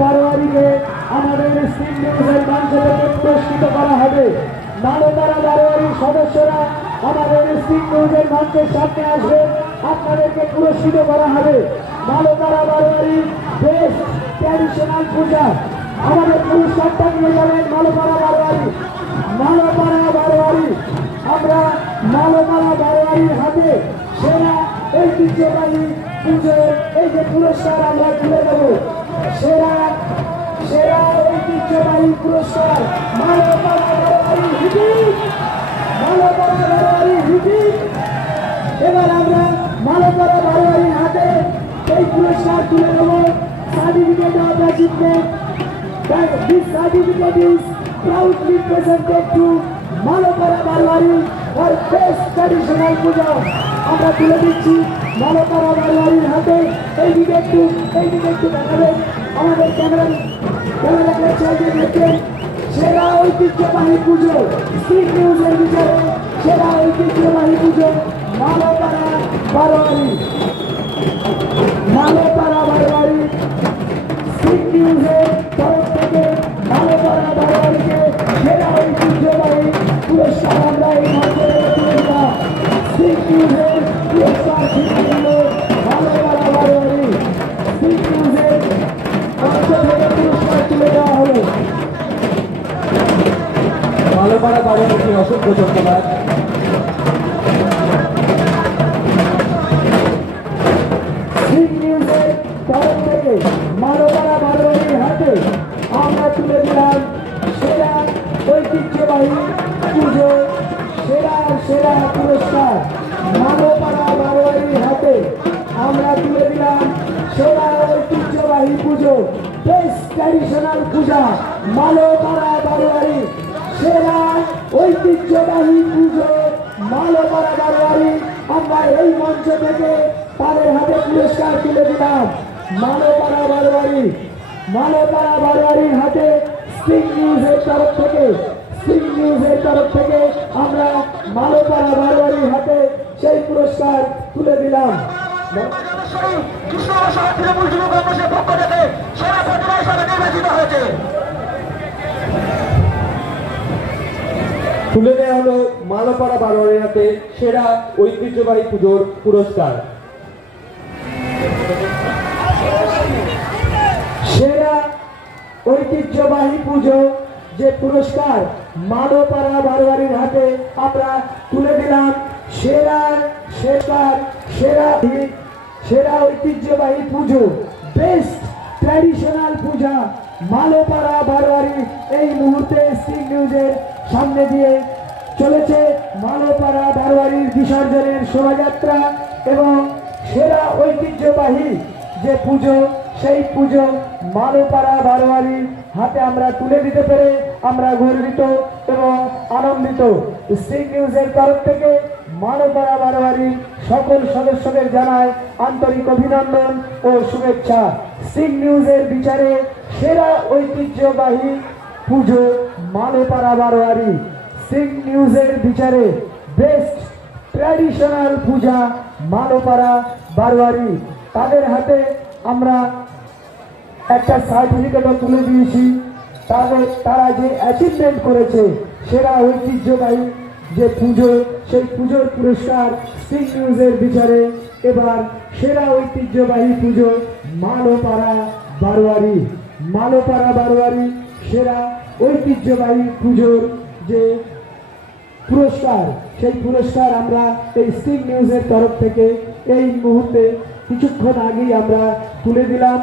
বারোয়ারিকে আমাদের মঞ্চ থেকে পুরস্কৃত করা হবে। মালপাড়া বারোয়ারির সদস্যরা আমাদের নিউজের মঞ্চের সামনে আসবে। আপনাদেরকে পুরস্কৃত করা হবে। মালপাড়া বারোয়ারি বেস্ট ট্র্যাডিশনাল পূজা আমাদের পুরস্কারটা নিয়ে যাবেন মালপাড়া বারোয়ারি। মালপাড়া বারোয়ারি। আমরা মালপাড়া বারোয়ারির হাতে সেরা ঐতিহ্যবাহী পুজো এই যে পুরস্কার আমরা তুলে দেব। সেরা সেরা ঐতিহ্যবাহী পুরস্কার মালপাড়া বারোয়ারি হিটিং মালপাড়া বারোয়ারি হিটিং এবার আমরা মালপাড়া বারোয়ারির হাতে এই পুরস্কার তুলে দেব certificate of achievement. This certificate is proudly presented to Malpara Barowari for best traditional puja. আমরা তুলে দিচ্ছি মালপাড়া বারোয়ারির হাতে এই দিকে একটু এই দিকে একটু দেখাবেন আমাদের ক্যামেরা ক্যামেরা চাইতে দেখবেন সেরা ঐতিহ্যবাহী পুজো স্ক্রিন নিউজের বিচারে সেরা ঐতিহ্যবাহী পুজো মালপাড়া বারোয়ারি। অসংখ্য ধন্যবাদ মানবাড়া বারোয়ারির হাতে আমরা তুলে দিলাম সেরা ঐতিহ্যবাহী পুজো, সেরা সেরা পুরস্কার মানবাড়া বারোয়ারির হাতে আমরা তুলে দিলাম সেরা ঐতিহ্যবাহী পুজো বেস্ট ট্র্যাডিশনাল পূজা মালোপাড়া বারোয়ারি সেরা ঐতিহ্যবাহী পুজো, মালোপাড়া আমরা এই মঞ্চ থেকে তাদের হাতে পুরস্কার তুলে দিলাম। মালোপাড়া বারোয়ারি, মালোপাড়া বারোয়ারির হাতে স্প্রিং নিউজের তরফ থেকে স্প্রিং নিউজের তরফ থেকে আমরা মালোপাড়া বারোয়ারির হাতে সেই পুরস্কার তুলে দিলাম। তৃণমূল যুব সেরা হিসাবে নির্বাচিত হয়েছে। তুলে দেওয়া হলো মালপাড়া বারোয়ারিয়াতে সেরা ঐতিহ্যবাহী পুজোর পুরস্কার। সেরা ঐতিহ্যবাহী পুজো যে পুরস্কার মাদপাড়া বারোয়ারির হাতে আমরা তুলে দিলাম, সেরা শেষকার সেরা সেরা ঐতিহ্যবাহী পুজো বেস্ট ট্র্যাডিশনাল পূজা মালোপাড়া বারোয়ারি এই মুহূর্তে স্ক্রিন নিউজের সামনে দিয়ে চলেছে মালোপাড়া বারোয়ারির বিসর্জনের শোভাযাত্রা এবং সেরা ঐতিহ্যবাহী যে পুজো, সেই পুজো মালোপাড়া বারোয়ারি হাতে আমরা তুলে দিতে পেরে আমরা গর্বিত এবং আনন্দিত। স্ট্রিং নিউজের তরফ থেকে মালোপাড়া বারোয়ারি সকল সদস্যদের জানায় আন্তরিক অভিনন্দন ও শুভেচ্ছা। স্ট্রিং নিউজের বিচারে সেরা ঐতিহ্যবাহী পুজো মালোপাড়া বারোয়ারি। সিং নিউজের বিচারে বেস্ট ট্র্যাডিশনাল পূজা মালোপাড়া বারোয়ারি। তাদের হাতে আমরা একটা সার্টিফিকেটও তুলে দিয়েছি। তাদের, তারা যে অ্যাচিভমেন্ট করেছে, সেরা ঐতিহ্যবাহী যে পুজো, সেই পুজোর পুরস্কার সিং নিউজের বিচারে এবার সেরা ঐতিহ্যবাহী পুজো মালোপাড়া বারোয়ারি। মালোপাড়া বারোয়ারি সেরা ঐতিহ্যবাহী পুজোর যে পুরস্কার, সেই পুরস্কার আমরা এই স্টিং নিউজের তরফ থেকে এই মুহূর্তে কিছুক্ষণ আগেই আমরা তুলে দিলাম।